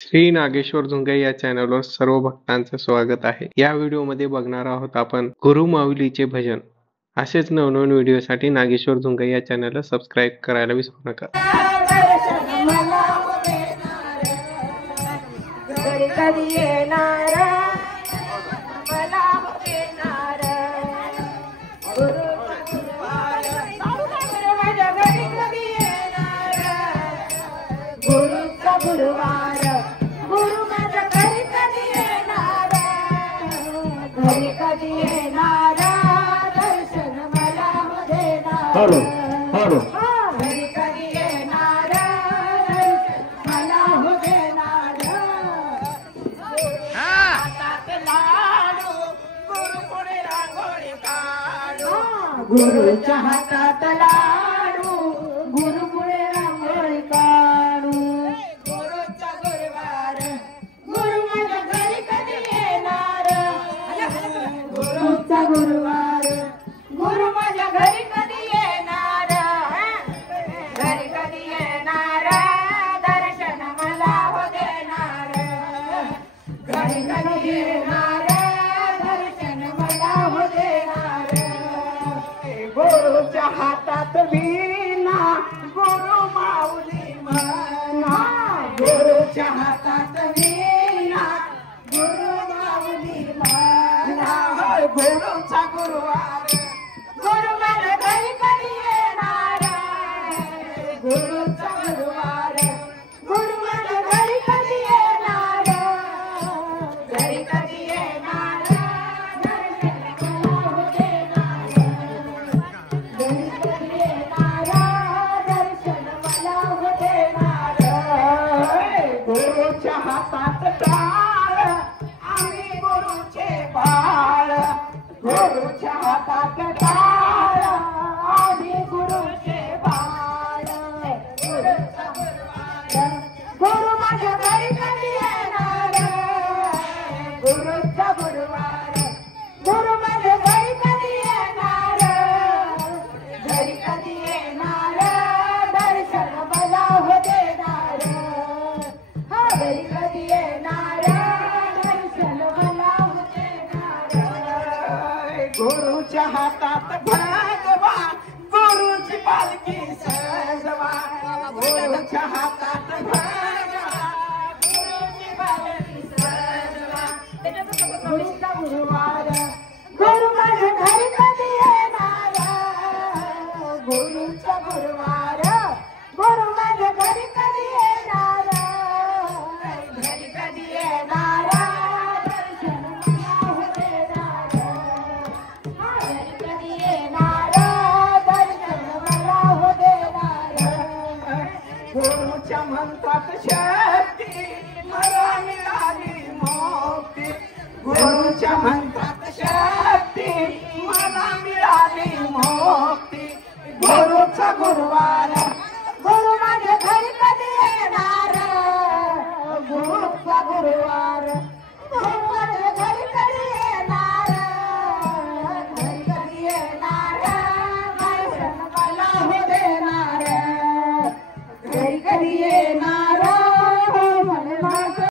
श्री नागेश्वर झुंगे या चॅनलवर सर्व भक्तांचे स्वागत आहे. या व्हिडिओमध्ये बघणार आहोत आपण गुरु माऊलीचे भजन. असेच नवनवीन व्हिडिओसाठी नागेश्वर झुंगे या चॅनलला सबस्क्राईब करायला विसरू नका. गुरुवार गुरु माझ्या घरी कधी येणार, घरी कधी येणार, दर्शन मला देणार. घरी कधी येणार, दर्शन मला देणार. हातात लाडू गुरु पुढे रांगोळी काढू, गुरुच्या हातात लाडू गुरु पुढे रांगोळी काढू. गुरुवार गुरु माझ्या घरी कधी येणार, घरी कधी येणार, दर्शन मला देणार. घरी कधी येणार, दर्शन मला देणार. गुरुच्या हातात वीणा गुरु माऊली म्हणा, गुरुच्या हातात वीणा गुरु माऊली म्हणा. गुरुचा गुरुवार गुरु माझ्या घरी कधी येणार, गुरुचा गुरुवार गुरु माझ्या घरी कधी येणार, घरी कधी येणार, दर्शन मला देणार. घरी कधी येणार, दर्शन मला देणार. गुरुच्या हातात टाळ आम्ही गुरुचे बाळ, गुरुच्या हातात टाळ आम्ही गुरुचे बाळ. गुरुचा गुरुवार गुरु माझ्या घरी कधी येणार, गुरुचा गुरुवार गुरु माझ्या घरी कधी येणार, घरी कधी येणार, दर्शन मला देणार. घरी कधी येणार, दर्शन मला देणार. गुरुच्या हातात भगवा गुरुची पालखी सजवा, गुरुच्या हातात भगवा गुरुची पालखी सजवा. गुरुचा गुरुवार गुरु माझ्या घरी कधी येणार, गुरुचा गुरुवार गुरु माझ्या घरी कधी येणार, घरी कधी येणार, दर्शन मला देणार. घरी कधी येणार, दर्शन मला देणार. गुरुच्या मंत्रात शक्ती मला मिळाली मुक्ती, गुरुच्या मंत्रात शक्ती मला मिळाली मुक्ती. गुरुचा गुरुवार गुरु माझ्या घरी कधी येणार, गुरुचा गुरुवार